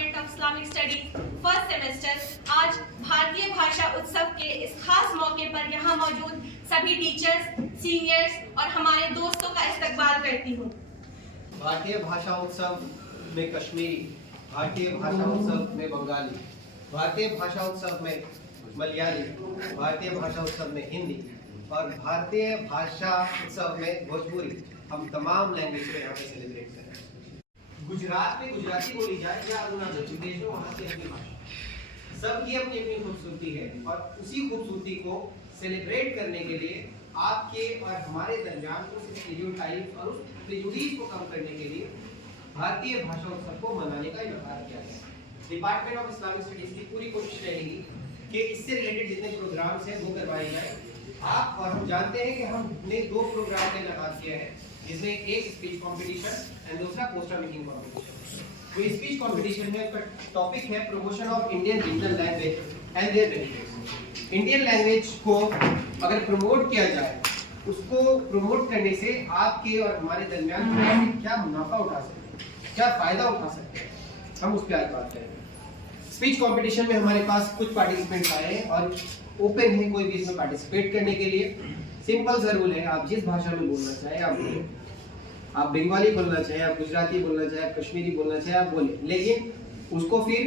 Department of Islamic studies first semester आज भारतीय भाषा उत्सव के इस खास मौके पर यहाँ मौजूद सभी टीचर्स, सीनियर्स और हमारे दोस्तों का इस्तकबाल करती हूँ। भारतीय भाषा उत्सव में कश्मीरी, भारतीय भाषा उत्सव में बंगाली, भारतीय भाषा उत्सव में मलयाली, भारतीय भाषा उत्सव में हिंदी और भारतीय भाषा उत्सव में भोजपुरी, हम तमाम लैंग्वेज को यहाँ पे सेलिब्रेट करें। गुजरात में गुजराती बोली जाए या अरुणाचल प्रदेश में वहाँ की अपनी भाषा, सबकी अपनी अपनी खूबसूरती है और उसी खूबसूरती को सेलिब्रेट करने के लिए आपके और हमारे दरमियान उस स्टीरियोटाइप और उस प्रेजुडिस को कम करने के लिए भारतीय भाषा उत्सव को मनाने का इनकार किया गया। डिपार्टमेंट ऑफ इस्लामिक स्टडीज की पूरी कोशिश रहेगी कि इससे रिलेटेड जितने प्रोग्राम्स हैं वो करवाए जाए। आप और हम जानते हैं कि हमने 2 प्रोग्राम का इनकार किया है, जिसमें एक स्पीच कंपटीशन एंड दूसरा पोस्टर मेकिंग कंपटीशन। तो स्पीच कंपटीशन में इसका टॉपिक है promotion of Indian regional language and their benefits. Indian language को अगर प्रमोट किया जाए, उसको प्रमोट करने से आपके और हमारे दरमियान क्या मुनाफा उठा सकते हैं, क्या फायदा उठा सकते हैं, हम उस पर आज बात करेंगे। स्पीच कंपटीशन में हमारे पास कुछ पार्टिसिपेंट्स आए हैं और ओपन है कोई भी इसमें पार्टिसिपेट करने के लिए। सिंपल सा रूल है, आप जिस भाषा में बोलना चाहें आप बोलें। आप बंगाली बोलना चाहें, आप गुजराती बोलना चाहें, आप कश्मीरी बोलना चाहें आप बोलें, लेकिन उसको फिर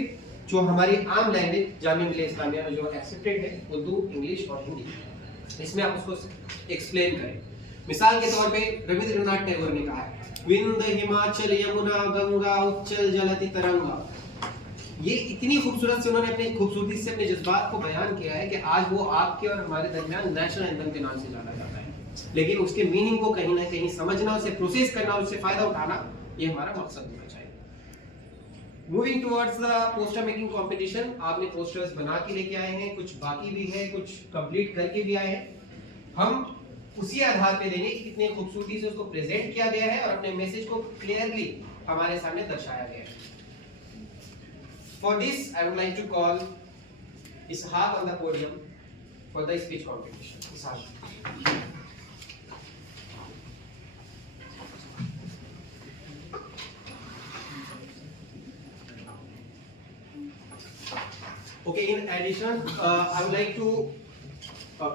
जो हमारी आम लैंग्वेज जामिया मिल्लिया इस्लामिया में जो एक्सेप्टेड है उर्दू, इंग्लिश और हिंदी, इसमें आप उसको एक्सप्लेन करें। मिसाल के तौर पे रविंद्रनाथ टैगोर ने कहा है, विंध्य हिमाचल यमुना गंगा उच्चल जलति तरंगा। ये इतनी खूबसूरत से उन्होंने अपनी खूबसूरती से अपने जज्बात को बयान किया है कि आज वो आपके और हमारे दरमियान नेशनल एंथम के नाम से जाना जाता है। लेकिन उसके मीनिंग को कहीं ना कहीं समझना, उसे प्रोसेस करना, उससे फायदा उठाना, ये हमारा मकसद होना चाहिए। Moving towards the poster making competition, आपने पोस्टर्स बना के लेके आए हैं, कुछ बाकी भी है, कुछ कंप्लीट करके भी आए हैं। हम उसी आधार पे देंगे कि कितने खूबसूरती से उसको प्रेजेंट किया गया है और अपने मैसेज को क्लियरली हमारे सामने दर्शाया गया है। For this, I would like to call Ishaq on the podium for the speech competition. Ishaq. Okay, in addition, I would like to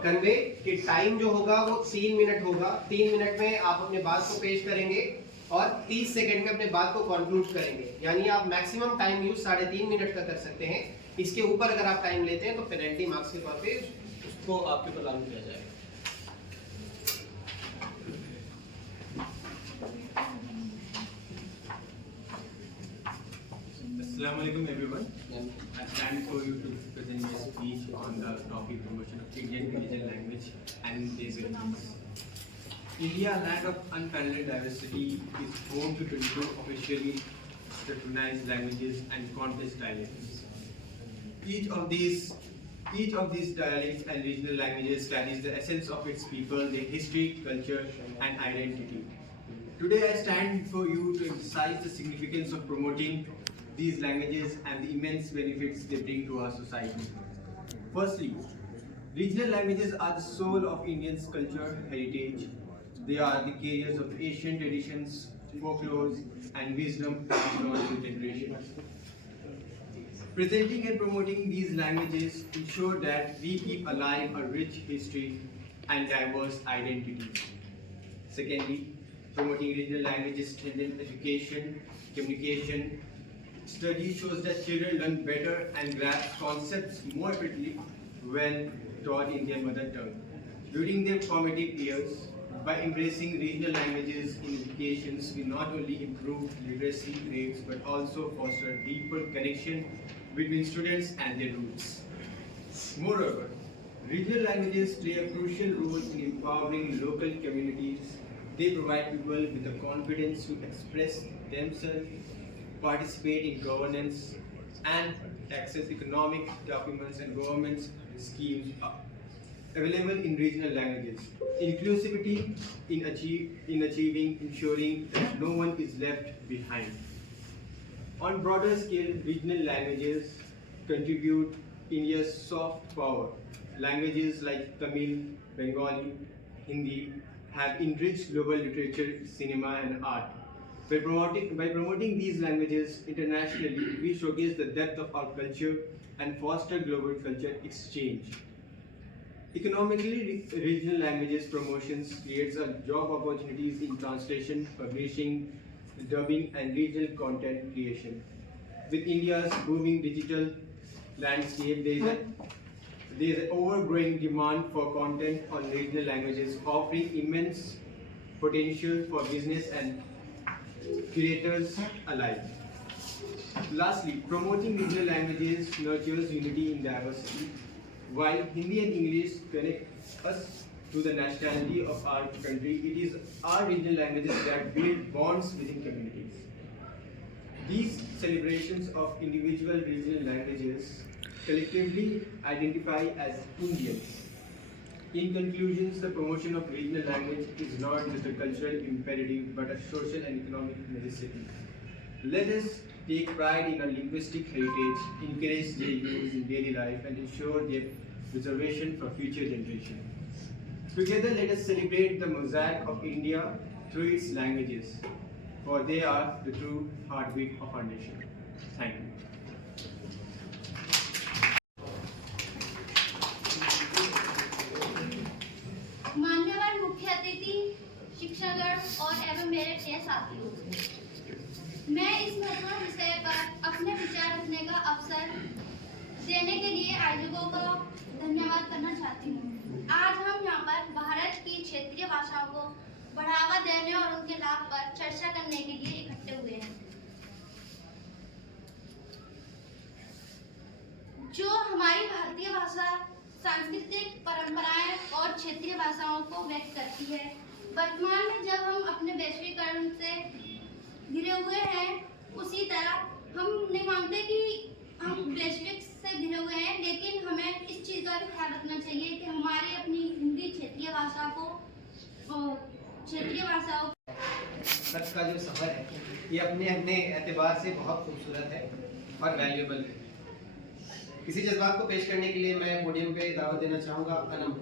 convey कि टाइम जो होगा वो 3 मिनट होगा। 3 मिनट में आप अपने बात को पेश करेंगे और 30 सेकंड में अपने बात को कंक्लूड करेंगे। यानी आप मैक्सिमम टाइम यूज 3.5 मिनट का कर सकते हैं। इसके ऊपर अगर आप टाइम लेते हैं तो पेनल्टी मार्क्स के तौर पे उसको आपके ऊपर लागू किया जाएगा। Assalamu alaikum everyone. I stand for you to present my speech on the topic promotion of Indian regional language and their benefits. India, a land of unparalleled diversity, is home to 22 officially recognized languages and countless dialects. Each of these dialects and regional languages carries the essence of its people, their history, culture, and identity. Today, I stand before you to emphasize the significance of promoting these languages and the immense benefits they bring to our society. Firstly, regional languages are the soul of Indians' culture heritage. They are the carriers of ancient traditions, folklore, and wisdom passed on through generations. Presenting and promoting these languages ensure that we keep alive a rich history and diverse identity. Secondly, promoting regional languages strengthens education, communication. Study shows that children learn better and grasp concepts more quickly when taught in their mother tongue. During their formative years, by embracing regional languages in education, we not only improve literacy rates but also foster deeper connection between students and their roots. Moreover, regional languages play a crucial role in empowering local communities. They provide people with the confidence to express themselves, participate in governance, and access economic documents and government schemes available in regional languages. Inclusivity in achieving, ensuring that no one is left behind. On broader scale, regional languages contribute India's soft power. Languages like Tamil, Bengali, Hindi have enriched global literature, cinema, and art. By promoting these languages internationally, we showcase the depth of our culture and foster global culture exchange. Economically, regional languages promotions creates a job opportunities in translation, publishing, dubbing, and regional content creation. With India's booming digital landscape, there is an overgrowing demand for content on regional languages, offering immense potential for business and creators alike. Lastly, promoting regional languages nurtures unity in diversity. While Hindi and English connect us to the nationality of our country, it is our regional languages that build bonds within communities. These celebrations of individual regional languages collectively identify as Indians. In conclusion, the promotion of regional language is not just a cultural imperative but a social and economic necessity. Let us take pride in our linguistic heritage, encourage their use in daily life, and ensure their preservation for future generations. Together, let us celebrate the mosaic of India through its languages, for they are the true heartbeat of our nation. Thank you. मान्यवर मुख्य अतिथि, शिक्षकगण और एवं मेरे प्रिय साथियों, मैं इस महत्वपूर्ण विषय पर अपने विचार रखने का अवसर देने के लिए आयोजकों का धन्यवाद करना चाहती हूँ। आज हम यहाँ पर भारत की क्षेत्रीय भाषाओं को बढ़ावा देने और उनके लाभ पर चर्चा करने के लिए इकट्ठे हुए हैं। जो हमारी भारतीय भाषा सांस्कृतिक परंपराएं और क्षेत्रीय भाषाओं को व्यक्त करती है। वर्तमान में जब हम अपने वैश्वीकरण से घिरे हुए हैं, उसी तरह हम नहीं मानते कि हम वैश्विक से घिरे हुए हैं, लेकिन हमें इस चीज़ का भी ख्याल रखना चाहिए कि हमारी अपनी हिंदी क्षेत्रीय भाषाओं तक का जो सफ़र है, ये अपने अपने एतबार से बहुत खूबसूरत है और वैल्यूएबल है। इसी जज्बात को पेश करने के लिए मैं पोडियम पे दावत देना चाहूँगा अनम।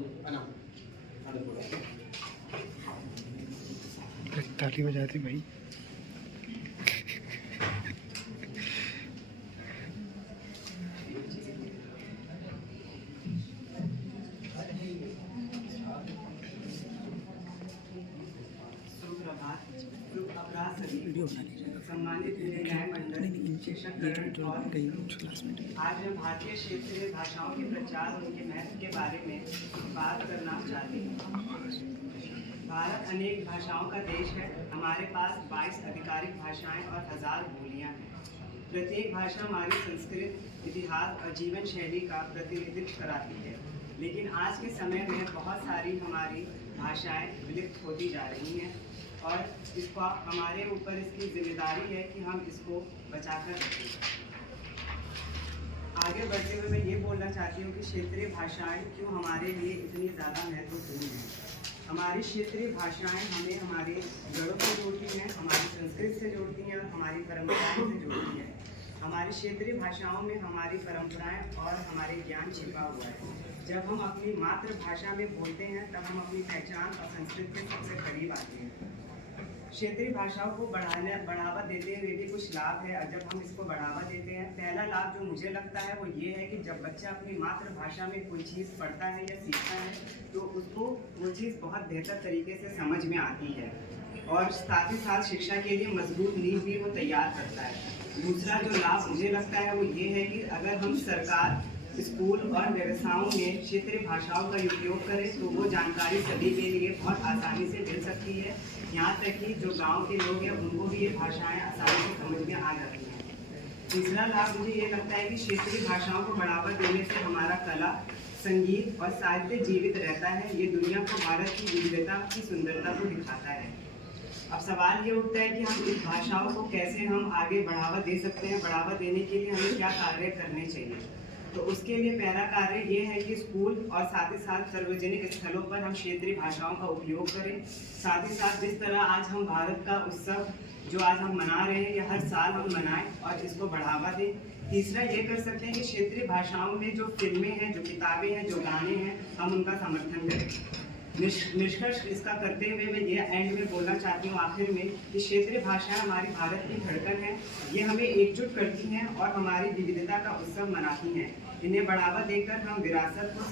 ताली बजाती भाई। सम्मानित न्यायमंडल, शिक्षकगण और आज मैं भारतीय क्षेत्रीय भाषाओं के प्रचार और उनके महत्व के बारे में बात करना चाहती हूँ। भारत अनेक भाषाओं का देश है। हमारे पास 22 आधिकारिक भाषाएं और 1000 बोलियां हैं। प्रत्येक भाषा हमारी संस्कृति, इतिहास और जीवन शैली का प्रतिनिधित्व कराती है। लेकिन आज के समय में बहुत सारी हमारी भाषाएं विलुप्त होती जा रही हैं और इसको हमारे ऊपर इसकी जिम्मेदारी है कि हम इसको बचाकर रखें। आगे बढ़ते हुए मैं ये बोलना चाहती हूँ कि क्षेत्रीय भाषाएं क्यों हमारे लिए इतनी ज़्यादा महत्वपूर्ण हैं। हमारी क्षेत्रीय भाषाएं हमें हमारे जड़ों से जोड़ती हैं, हमारी संस्कृति से जोड़ती हैं और हमारी परंपराओं से जोड़ती हैं। हमारी क्षेत्रीय भाषाओं में हमारी परंपराएं और हमारे ज्ञान छिपा हुआ है। जब हम अपनी मातृभाषा में बोलते हैं तब हम अपनी पहचान और संस्कृति के सबसे करीब आते हैं। क्षेत्रीय भाषाओं को बढ़ावा देते हुए भी कुछ लाभ है। और जब हम इसको बढ़ावा देते हैं, पहला लाभ जो मुझे लगता है वो ये है कि जब बच्चा अपनी मातृभाषा में कोई चीज़ पढ़ता है या सीखता है तो उसको वो चीज़ बहुत बेहतर तरीके से समझ में आती है और साथ ही साथ शिक्षा के लिए मजबूत नींव भी वो तैयार करता है। दूसरा जो लाभ मुझे लगता है वो ये है कि अगर हम सरकार, स्कूल और व्यवसायों में क्षेत्रीय भाषाओं का उपयोग करें तो वो जानकारी सभी के लिए बहुत आसानी से मिल सकती है। यहाँ तक कि जो गांव के लोग हैं उनको भी ये भाषाएं आसानी से समझ में आ जाती हैं। तीसरा लाभ मुझे ये लगता है कि क्षेत्रीय भाषाओं को बढ़ावा देने से हमारा कला, संगीत और साहित्य जीवित रहता है। ये दुनिया को भारत की विविधता की सुंदरता को दिखाता है। अब सवाल ये उठता है कि हम इस भाषाओं को कैसे हम आगे बढ़ावा दे सकते हैं। बढ़ावा देने के लिए हमें क्या कार्य करने चाहिए। तो उसके लिए पहला कार्य ये है कि स्कूल और साथ ही साथ सार्वजनिक स्थलों पर हम क्षेत्रीय भाषाओं का उपयोग करें। साथ ही साथ जिस तरह आज हम भारत का उत्सव जो आज हम मना रहे हैं, या हर साल हम मनाएं और इसको बढ़ावा दें। तीसरा ये कर सकते हैं कि क्षेत्रीय भाषाओं में जो फिल्में हैं, जो किताबें हैं, जो गाने हैं, हम उनका समर्थन करें। निष्कर्ष इसका करते हुए मैं ये एंड में बोलना चाहती हूँ आखिर में कि क्षेत्रीय भाषाएं हमारी भारत की धड़कन है। ये हमें एकजुट करती हैं और हमारी विविधता का उत्सव मनाती हैं। इन्हें बढ़ावा देकर हम विरासत को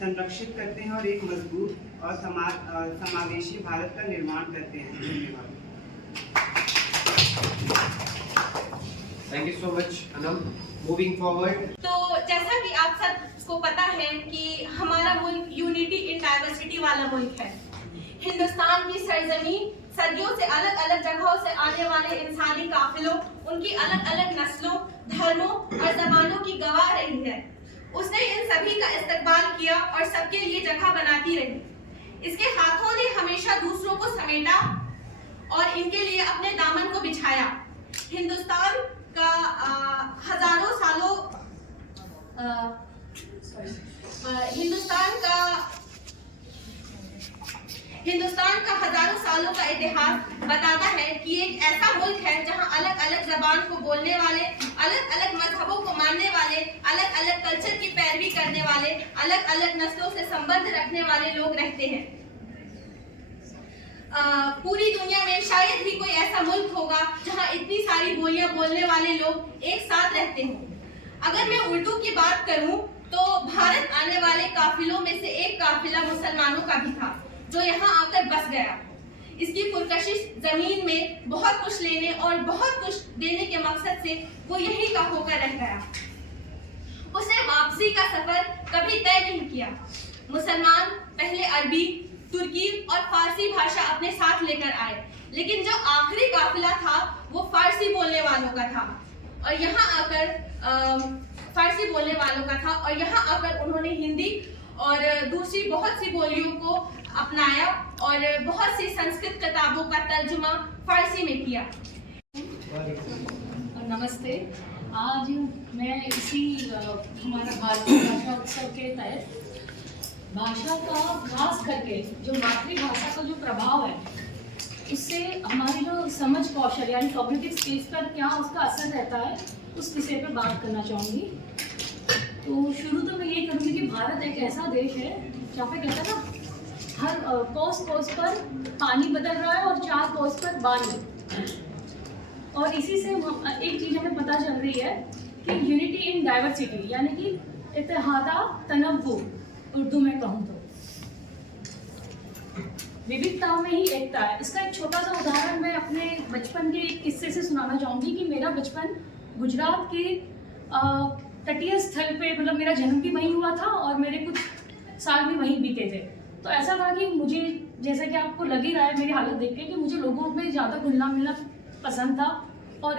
संरक्षित करते हैं और एक मजबूत और समावेशी भारत का निर्माण करते हैं। धन्यवाद। Thank you so much, Anam. Moving forward. तो जैसा कि आप सबको पता है कि हमारा मुल्क यूनिटी इन डाइवर्सिटी वाला मुल्क है। हिंदुस्तान की सरजमीन सदियों से अलग अलग जगहों से आने वाले इंसानी काफिलों, उनकी अलग अलग नस्लों, धर्मों और जबानों की गवाह रही है। उसने इन सभी का इस्तकबाल किया और सबके लिए जगह बनाती रही। इसके हाथों ने हमेशा दूसरों को समेटा और इनके लिए अपने दामन को बिछाया। हिंदुस्तान का हजारों सालों हिंदुस्तान का हजारों सालों का इतिहास बताता है कि एक ऐसा मुल्क है जहां अलग अलग जबान को बोलने वाले, अलग अलग मजहबों को मानने वाले, अलग अलग कल्चर की पैरवी करने वाले, अलग अलग नस्लों से संबंध रखने वाले लोग रहते हैं। पूरी दुनिया में शायद ही कोई ऐसा मुल्क होगा जहां इतनी सारी बोलियां बोलने वाले लोग एक साथ रहते हों। अगर मैं उर्दू की बात करूं तो भारत आने वाले काफिलों में से एक काफिला मुसलमानों का भी था जो यहां आकर बस गया। इसकी पुरकशिश जमीन में बहुत कुछ लेने और बहुत कुछ देने के मकसद से वो यहीं का होकर रह गया। उसने वापसी का सफर कभी तय नहीं किया। मुसलमान पहले अरबी, तुर्की और फारसी भाषा अपने साथ लेकर आए, लेकिन जो आखिरी काफिला था वो फारसी बोलने वालों का था और यहाँ आकर उन्होंने हिंदी और दूसरी बहुत सी बोलियों को अपनाया और बहुत सी संस्कृत किताबों का तर्जुमा फारसी में किया। नमस्ते। आज मैं इसी हमारा भारतीय भाषा उत्सव के तहत भाषा का खास करके जो मातृभाषा का जो प्रभाव है उससे हमारी जो समझ कौशल यानी कॉग्निटिव स्किल्स पर क्या उसका असर रहता है उस विषय पर बात करना चाहूँगी। तो शुरू तो मैं ये करूँगी कि भारत एक ऐसा देश है जहाँ पे कहता है ना, हर कोस पर पानी बदल रहा है और 4 कोस पर बानी। और इसी से एक चीज़ हमें पता चल रही है कि यूनिटी इन डाइवर्सिटी यानी कि इत्तेहादा तनव्वु उर्दू में कहूँ तो विविधताओं में ही एकता है। इसका एक छोटा सा उदाहरण मैं अपने बचपन के एक किस्से से सुनाना चाहूँगी कि मेरा बचपन गुजरात के तटीय स्थल पे, मतलब मेरा जन्म भी वहीं हुआ था और मेरे कुछ साल भी वहीं बीते थे। तो ऐसा था कि मुझे, जैसा कि आपको लग ही रहा है मेरी हालत देख के, कि मुझे लोगों में ज़्यादा घुलना मिलना पसंद था और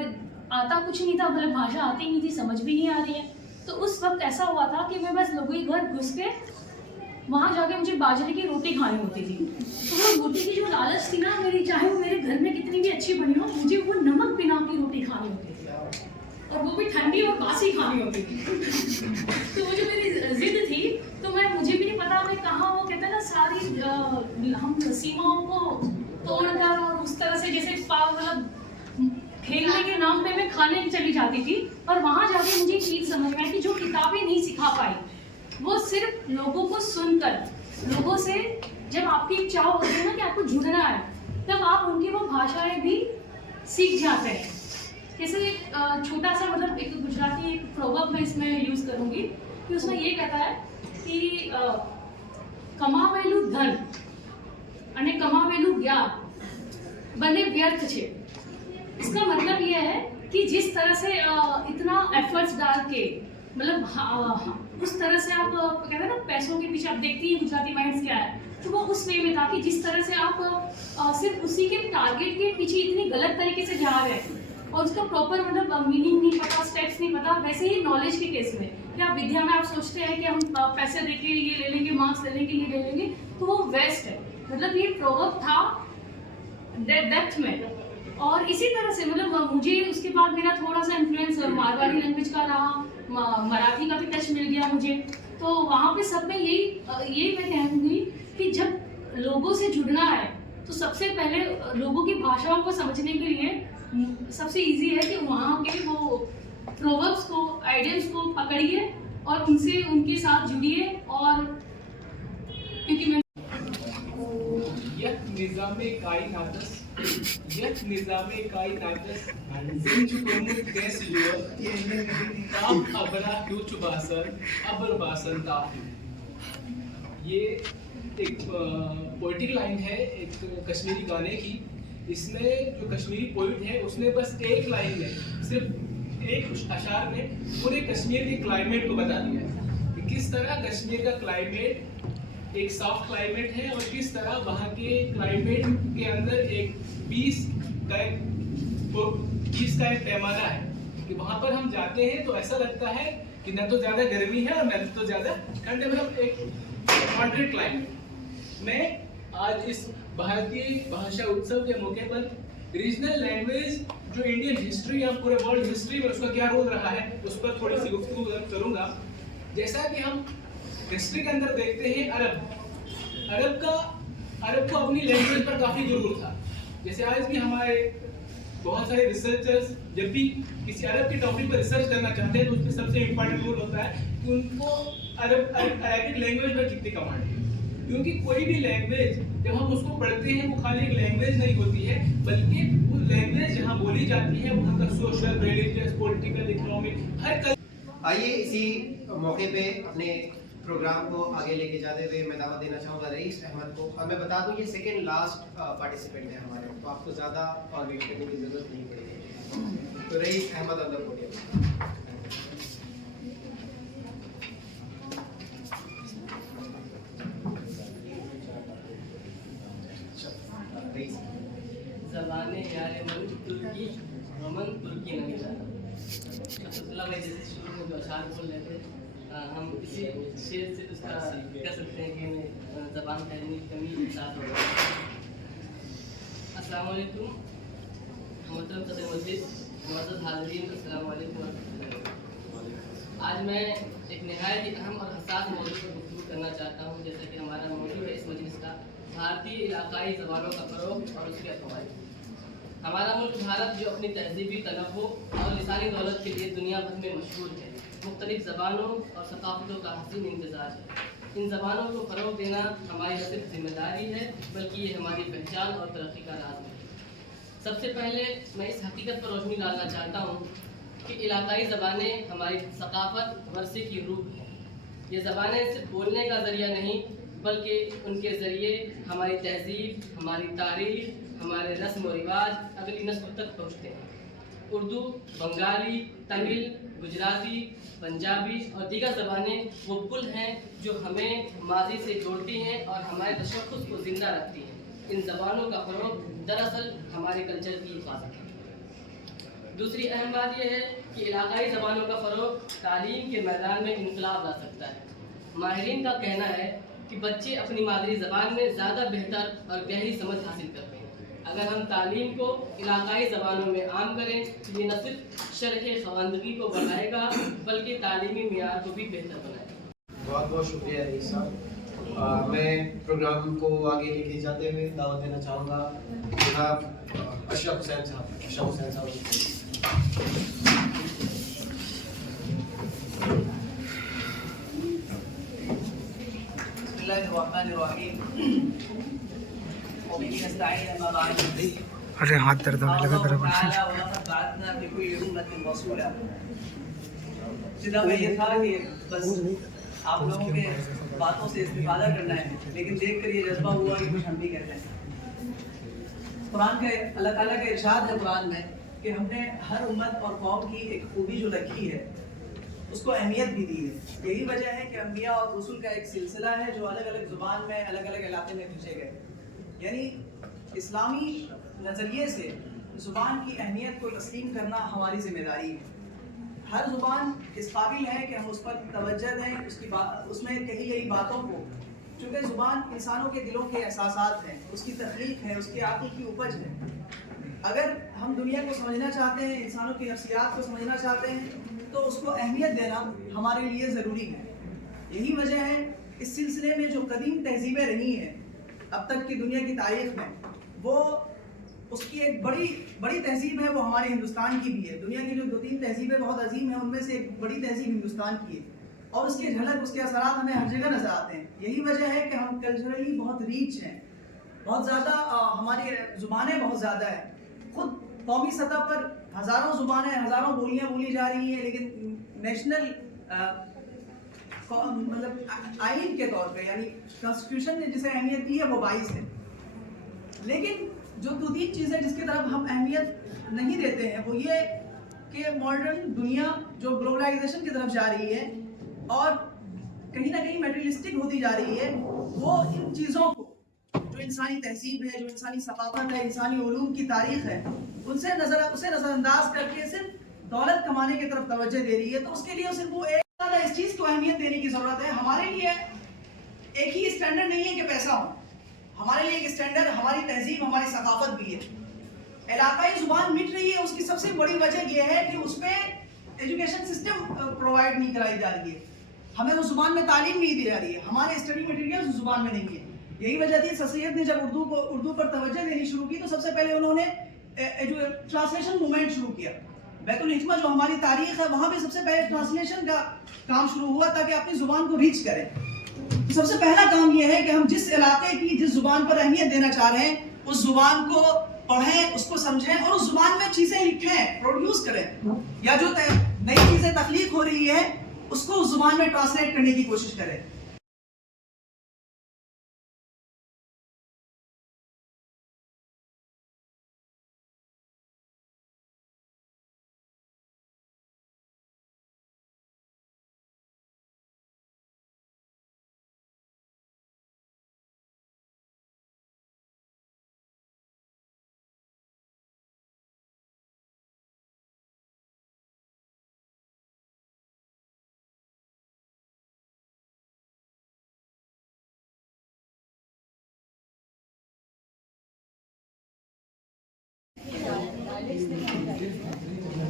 आता कुछ नहीं था, मतलब भाषा आती नहीं थी, समझ भी नहीं आ रही है। तो उस वक्त ऐसा हुआ था कि मैं बस लोगों के घर घुस के वहाँ जाके मुझे बाजरे की रोटी खानी होती थी। तो वो रोटी की जो लालच थी ना मेरी, चाहे वो मेरे घर में कितनी भी अच्छी बनी हो, मुझे वो नमक बिना की रोटी खानी होती थी और वो भी ठंडी और बासी खानी होती थी। तो वो जो मेरी जिद थी, तो मुझे भी नहीं पता मैं कहाँ, वो कहते हैं ना, सारी हम सीमाओं को तोड़कर और उस तरह से जैसे मतलब खेलने के नाम पे मैं खाने चली जाती थी। और वहाँ जाके मुझे एक चीज़ समझ में आई कि जो किताबें नहीं सिखा पाई वो सिर्फ लोगों को सुनकर, लोगों से जब आपकी इच्छा होती है ना कि आपको जुड़ना है, तब आप उनकी वो भाषाएं भी सीख जाते हैं। जैसे एक छोटा सा, मतलब एक गुजराती एक प्रोवर्ब मैं इसमें यूज़ करूँगी कि उसमें ये कहता है कि कमावेलू धन અને कमावेलू ज्ञान बने व्यर्थ छे। इसका मतलब ये है कि जिस तरह से इतना एफर्ट्स डाल के, मतलब उस तरह से आप कहते हैं ना, पैसों के पीछे आप देखती हैं गुजराती माइंड्स क्या है, तो वो उस वे में था कि जिस तरह से आप सिर्फ उसी के टारगेट के पीछे इतनी गलत तरीके से जा रहे हैं और उसका प्रॉपर मतलब मीनिंग नहीं पता, स्टेप्स नहीं पता। वैसे ही नॉलेज के केस में, या विद्या में आप सोचते हैं कि हम पैसे दे के ये ले लेंगे, मार्क्स लेने के लिए ले लेंगे, तो वो वेस्ट है। मतलब ये प्रोवर्ब था डेप्थ में। और इसी तरह से मतलब मुझे उसके बाद मेरा थोड़ा सा इन्फ्लुएंस मारवाड़ी लैंग्वेज का रहा, मराठी का भी टच मिल गया मुझे। तो वहाँ पे सब में यही मैं कहूँगी कि जब लोगों से जुड़ना है तो सबसे पहले लोगों की भाषाओं को समझने के लिए सबसे इजी है कि वहाँ के वो प्रोवर्ब्स को, आइडियम्स को पकड़िए और उनसे, उनके साथ जुड़िए। और क्योंकि मैं Nizam-e Kainatas, yet Nizam-e Kainatas, zinchukumut kesliyor, tam abra küç basar, abr basan toffee. ये एक पोइटिक लाइन है एक कश्मीरी गाने की। इसमें जो कश्मीरी पोइट है उसने बस एक लाइन में, सिर्फ एक अशार में पूरे कश्मीर के क्लाइमेट को बता दिया है कि किस तरह कश्मीर का क्लाइमेट एक सॉफ्ट क्लाइमेट है और किस तरह वहाँ के क्लाइमेट के अंदर एक पीस का एक पैमाना है कि वहाँ पर हम जाते हैं तो ऐसा लगता है कि न तो ज़्यादा गर्मी है और न तो ज़्यादा ठंड है, मतलब एक मॉडरेट क्लाइमेट। मैं आज इस भारतीय भाषा उत्सव के मौके पर रीजनल लैंग्वेज जो इंडियन हिस्ट्री या पूरे वर्ल्ड हिस्ट्री में उसका क्या रोल रहा है उस पर थोड़ी सी गुफ्तगू करूँगा। जैसा कि हम हिस्ट्री के अंदर देखते हैं अरब को अपनी लैंग्वेज पर काफ़ी गुरूर था। जैसे आज भी हमारे बहुत सारे रिसर्चर्स जब भी किसी अरब के टॉपिक पर रिसर्च करना चाहते हैं तो उसमें सबसे इम्पोर्टेंट रोल होता है कि उनको अरबिक लैंग्वेज पर कितनी कमांड है, क्योंकि कोई भी लैंग्वेज जब हम उसको पढ़ते हैं वो खाली एक लैंग्वेज नहीं होती है, बल्कि वो लैंग्वेज जहाँ बोली जाती है वहाँ का सोशल, रिलीजियस, पॉलिटिकल, इकोनॉमिक हर आइए इसी मौके पे अपने प्रोग्राम को आगे लेके जाते हुए मैं दावत देना चाहूँगा रईस अहमद को। और मैं बता दूँ ये सेकेंड लास्ट पार्टिसिपेंट है हमारे, तो आपको ज़्यादा और वेट करने की जरूरत नहीं पड़ेगी। तो रईस अहमद अंदर पोडियम। ज़बाने यारे मन तुर्की अमन तुर्की नहीं जाना। अब्दुल्ला भाई जैसे शुरू में जो अशार बोल रहे थे, हम इसी शेर से उसका कह सकते हैं कि ज़बान फैलने की कमी एहसास हो रहा है। अस्सलाम वालेकुम मोहतरम सदर मस्जिद, मुअज़्ज़ज़ हाज़रीन, अस्सलाम वालेकुम। आज मैं एक नहायत ही अहम और हसास मौजू पर गुफ्तगू करना चाहता हूँ। जैसा कि हमारा मौजू है इस मजलिस का भारतीय इलाकाई ज़बानों का फ़रोग़ और उसके अफ़वाइद। हमारा मुल्क भारत जो अपनी तहज़ीबी तनव्वुर और लिसानी दौलत के लिए दुनिया भर में मशहूर है, मुख्तलिफ़ ज़बानों और सकाफ़तों का हसीन इम्तिज़ाज है। इन ज़बानों को फ़रोग़ देना हमारी न सिर्फ जिम्मेदारी है बल्कि ये हमारी पहचान और तरक्की का राज है। सबसे पहले मैं इस हकीकत पर रोशनी डालना चाहता हूँ कि इलाकाई ज़बानें हमारी सकाफ़त वरसे की रूह हैं। ये ज़बानें सिर्फ बोलने का ज़रिया नहीं बल्कि उनके ज़रिए हमारी तहज़ीब, हमारी तारीख़, हमारे रस्म व रिवाज अगली नस्ल तक पहुँचते हैं। उर्दू, बंगाली, तमिल, गुजराती, पंजाबी और दीगर ज़बानें वो पुल हैं जो हमें माजी से जोड़ती हैं और हमारे तशख़्ख़ुस को ज़िंदा रखती हैं। इन ज़बानों का फ़रोग़ दरअसल हमारे कल्चर की हिफाज़त है। दूसरी अहम बात यह है कि इलाकाई ज़बानों का फ़रोग़ तालीम के मैदान में इनकलाब ला सकता है। माहिरीन का कहना है कि बच्चे अपनी मादरी ज़बान में ज़्यादा बेहतर और गहरी समझ हासिल करते हैं। अगर हम तालीम को इलाकाई ज़बानों में आम करें तो ये न सिर्फ शरह ख़वानदगी को बढ़ाएगा बल्कि तालीमी मियार को भी बेहतर बनाएगा। बहुत बहुत शुक्रिया रईस साहब। मैं प्रोग्राम को आगे लेके जाते हुए दावत देना चाहूँगा जनाब अशरफ हुसैन साहब। अरे हाथ दर्द होने लगा तेरा। सीधा मैं ये था कि बस आप लोगों के बातों से इस्तेफादा करना है, लेकिन देख कर ये जज्बा हुआ कि कुछ हम भी कहते हैं। कुरान का अल्लाह ताला का इरशाद है कुरान में कि हमने हर उम्मत और कौम की एक खूबी जो रखी है उसको अहमियत भी दी है। यही वजह है कि अंबिया और रसूल का एक सिलसिला है जो अलग अलग ज़ुबान में अलग अलग इलाके में भेजे गए। यानी इस्लामी नज़रिए से ज़ुबान की अहमियत को तस्लीम करना हमारी ज़िम्मेदारी है। हर ज़ुबान इस काबिल है कि हम उस पर तवज्जो दें, उसकी बात उसमें कही गई बातों को, चूँकि ज़ुबान इंसानों के दिलों के एहसासात हैं, उसकी तख्लीक है, उसके आक़िल की उपज है। अगर हम दुनिया को समझना चाहते हैं, इंसानों की नफ्सियात को समझना चाहते हैं तो उसको अहमियत देना हमारे लिए ज़रूरी है। यही वजह है इस सिलसिले में जो कदीम तहजीबें रही हैं अब तक की दुनिया की तारीख़ में, वो उसकी एक बड़ी तहजीब है, वो हमारे हिंदुस्तान की भी है। दुनिया की जो 2-3 तहजीबें बहुत अजीम हैं उनमें से एक बड़ी तहजीब हिंदुस्तान की है और उसके झलक, उसके असरात हमें हर जगह नज़र आते हैं। यही वजह है कि हम कल्चरली बहुत रीच हैं। बहुत ज़्यादा हमारी ज़ुबानें बहुत ज़्यादा है। खुद कौमी सतह पर हज़ारों ज़ुबानें, हज़ारों बोलियाँ बोली जा रही हैं, लेकिन नेशनल मतलब आइन के तौर पे यानी कॉन्स्टिट्यूशन ने जिसे अहमियत दी है वो 22 है। लेकिन जो 2-3 चीज़ें जिसकी तरफ हम अहमियत नहीं देते हैं वो ये कि मॉडर्न दुनिया जो ग्लोबलाइजेशन की तरफ जा रही है और कहीं ना कहीं मटेरियलिस्टिक होती जा रही है, वो इन चीज़ों को जो इंसानी तहजीब है, जो इंसानी सकाफत है, इंसानी उलूम की तारीख है, उसे नज़रअंदाज करके सिर्फ दौलत कमाने की तरफ तवज्जो दे रही है। तो उसके लिए सिर्फ वो इस चीज़ को अहमियत देने की ज़रूरत है। हमारे लिए एक ही स्टैंडर्ड नहीं है कि पैसा हो, हमारे लिए एक स्टैंडर्ड हमारी तहजीब, हमारी सकाफत भी है। इलाकाई ज़ुबान मिट रही है, उसकी सबसे बड़ी वजह यह है कि उस पर एजुकेशन सिस्टम प्रोवाइड नहीं कराई जा रही है, हमें उस ज़ुबान में तालीम नहीं दी जा रही है, हमारे स्टडी मटेरियल उस ज़ुबान में नहीं है। यही वजह थी सर सैयद ने जब उर्दू पर तवज्जो देनी शुरू की तो सबसे पहले उन्होंने ट्रांसलेशन मूवमेंट शुरू किया। बैतुल हिकमा जो हमारी तारीख है वहाँ पे सबसे पहले ट्रांसलेशन का काम शुरू हुआ ताकि अपनी ज़ुबान को रीच करें। तो सबसे पहला काम ये है कि हम जिस इलाके की जिस ज़ुबान पर अहमियत देना चाह रहे हैं उस ज़ुबान को पढ़ें, उसको समझें और उस ज़ुबान में चीज़ें लिखें, प्रोड्यूस करें, या जो नई चीज़ें तख्लीक हो रही है उसको उस ज़ुबान में ट्रांसलेट करने की कोशिश करें।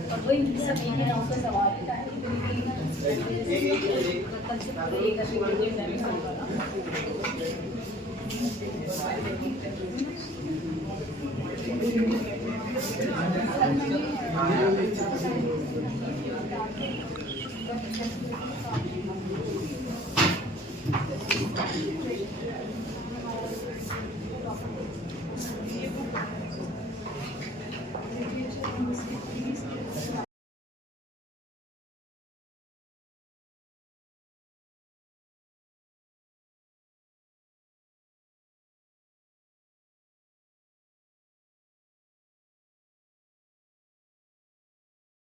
और वही सब एक ही नाम का सवाल है।